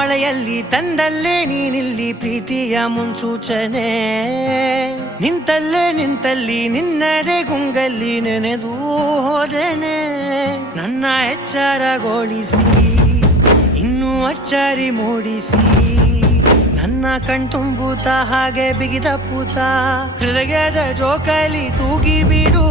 ಮಳೆಯಲ್ಲಿ ತಂದಲ್ಲೇ ನೀನಿಲ್ಲಿ ಪ್ರೀತಿಯ ಮುನ್ಸೂಚನೆ ನಿಂತಲ್ಲಿ ನಿನ್ನದೇ ಗುಂಗಲ್ಲಿ ನೆನೆದು ಹೋದೆನೆ ನನ್ನ ಎಚ್ಚರಗೊಳಿಸಿ ಇನ್ನೂ ಅಚ್ಚರಿ ಮೂಡಿಸಿ ನನ್ನ ಕಣ್ತುಂಬುತ್ತಾ ಹಾಗೆ ಬಿಗಿದ ಪೂತ ಹೃದಯದ ಜೋಕಾಲಿ ತೂಗಿ ಬಿಡು